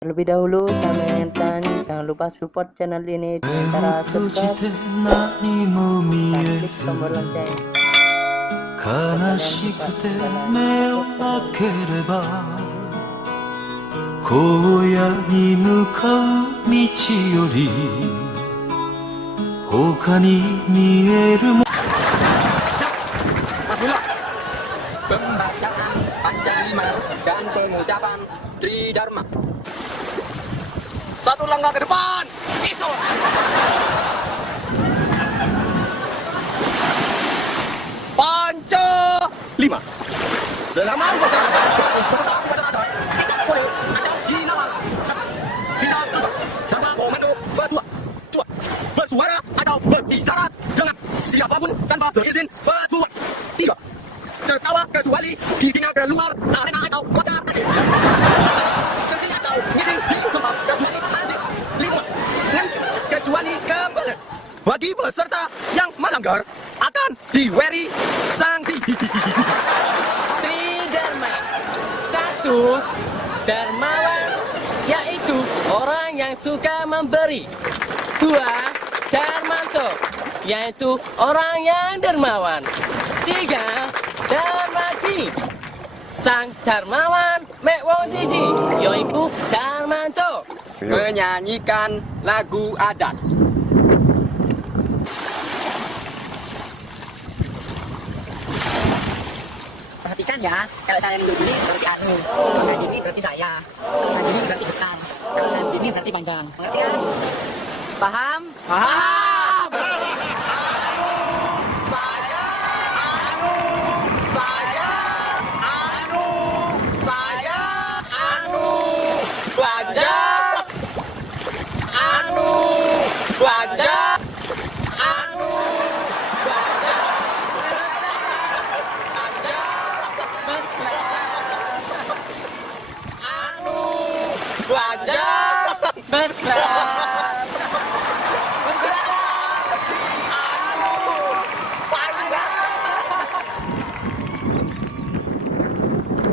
Terlebih dahulu saya mengingatkan jangan lupa support channel ini dengan cara subscribe dan klik tombol lonceng. 悲しくて目を開ければ荒野に向かう道より他に見えるも Pembacaan Pancalima dan pengucapan Tridharma. Satu langkah ke depan, isul. Pancalima. Selama peserta tidak boleh ada dilarang. Tidak tiba tanpa komando fatwa. Bersuara atau berbicara dengan siapapun tanpa seizin fatwa. Tiga. Tertawa kecuali didengar keluar arena atau kota. Kencing atau ngising di tempat kecuali anjing, limut, ngencing kecuali kebelet. Bagi peserta yang melanggar akan diweri sanksi. Tridharma. Satu, dermawan, yaitu orang yang suka memberi. Dua, Darmanto, yaitu orang yang dermawan. Tiga, Darmati, sang dermawan mek wong siji, yaitu Darmanto. Menyanyikan lagu adat. Perhatikan ya, kalau saya duduk ini berarti anu, kalau saya ini berarti saya, kalau saya ini berarti besar, kalau saya ini berarti panjang. Mengerti kan? Paham? Paham?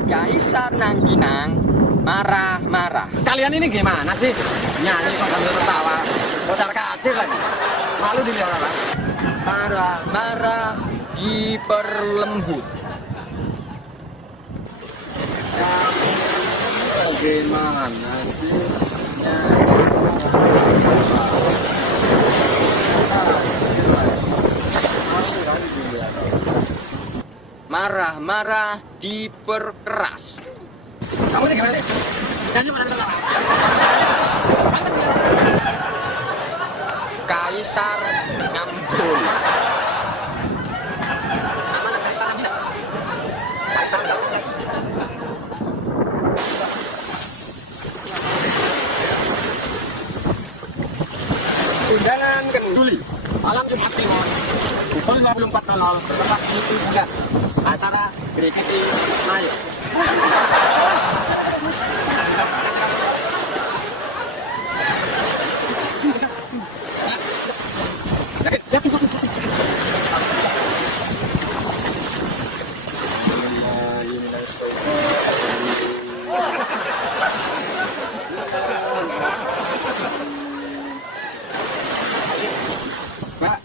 Kaisar Nangginang marah-marah. Kalian ini gimana sih? Nyanyi kok sambil tertawa. Bocah kecil lagi. Malu dilihat orang. Marah-marah diperlembut. Bagaimana sih? Marah-marah diperkeras. Kamu ini gimana sih? Nyanyi mana tertawa? Kaisar ngambul. Namanya Kaisar Nangginang. Kaisar Nangginang. Undangan kenduli malam Jumat Kliwon pukul 54.00 tempat itu juga acara berikiti Mayo. Pak,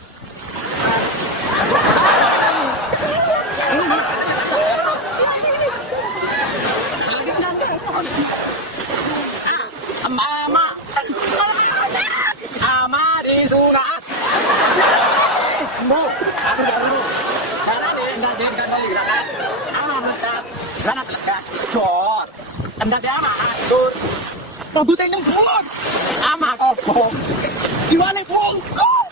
Ama di sunat. Bu, aku dahulu. Cara nih, enggak diingat balik gerakan. Ama mencat, granat lega, dor. Enggak dia ama atur. Rambutnya nyembut. Ama kopong. Diwalik bungkuk.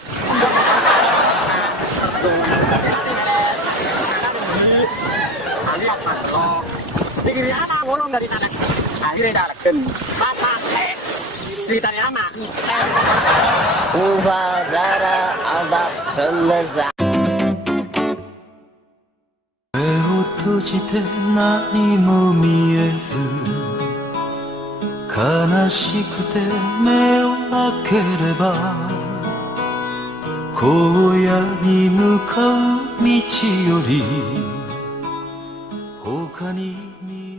Alias matlok. Dikiri ama ngolong dari tanah. Akhirnya dalagen. Mata ceritanya ama. Ufazara abad semeza. 目を閉じて何も見えず悲しくて目を開ければ荒野に向かう道より他に見える